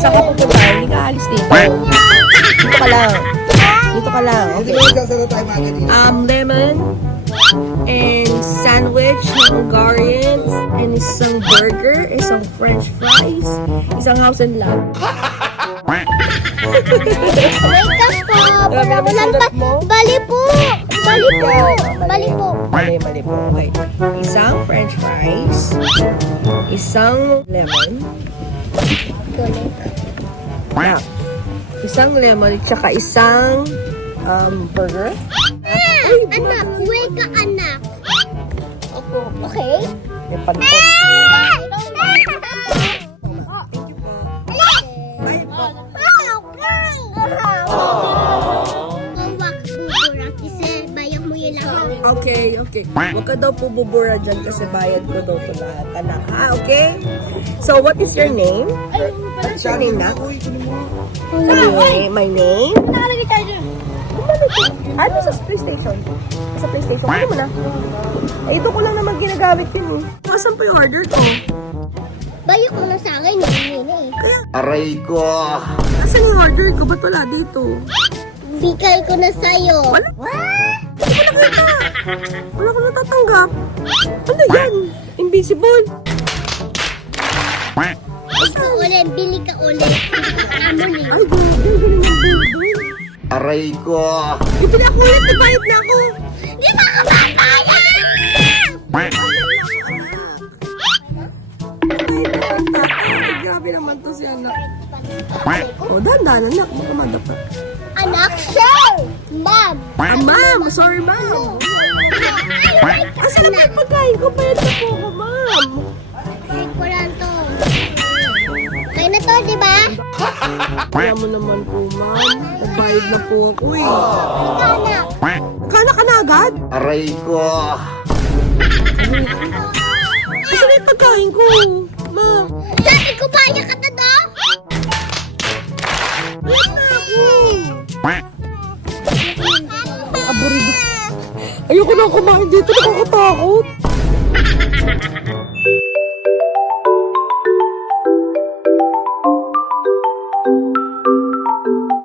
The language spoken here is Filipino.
Saan ka pupunta? Hindi ka alis dito. Dito ka lang. Dito ka lang. Okay. Lemon and sandwich ng Hungarian and isang burger, isang french fries, isang house and lot. Wait up po. Walang pa. Bali po. Bali po. Bali po. Mali po. Okay. Isang french fries, isang lemon, isang lemon, tsaka isang burger. Anak, wait ka anak. Okay? May pantot. Okay. Huwag ka daw pububura dyan kasi bayad ko daw ito lahat. Anak, okay? So, what is your name? What's your name, Nak? My name? Ano sa PlayStation? Sa PlayStation? Ano mo na? Ito ko lang naman ginagamit yun eh. Asan po yung order ko? Bayok mo na sa akin. Hindi Kaya, Aray ko! asan yung order ko? Ba't wala dito? Bigay ko na sa'yo. Wala? Hindi ko nakita. Wala ko natatanggap. Ano yan? Invisible. Bili ka ulit. Bili ka ulit. Amuli. Ay, ganun yung billboard. Aray ko! Bibili ako ulit, nabayad na ako. Di ba ka Grabe naman to si anak. O, dahan-dahan anak. Baka madapat. Anak, sir! Ma'am! Ma'am! Sorry, ma'am. Asan na yung pagkain ko? Bayad na po ako, ma'am. Check ko lang to. Kaya na to, di ba? Kaya mo naman po, ma'am. Nagbayad na po ako eh. Anak! Kana ka na agad? Aray ko! Asan na yung pagkain ko? Ma'am. Sabi ko ba, ka na to? Bayad na ako. Aburido. Ayoko na kumain dito. Nakakatakot.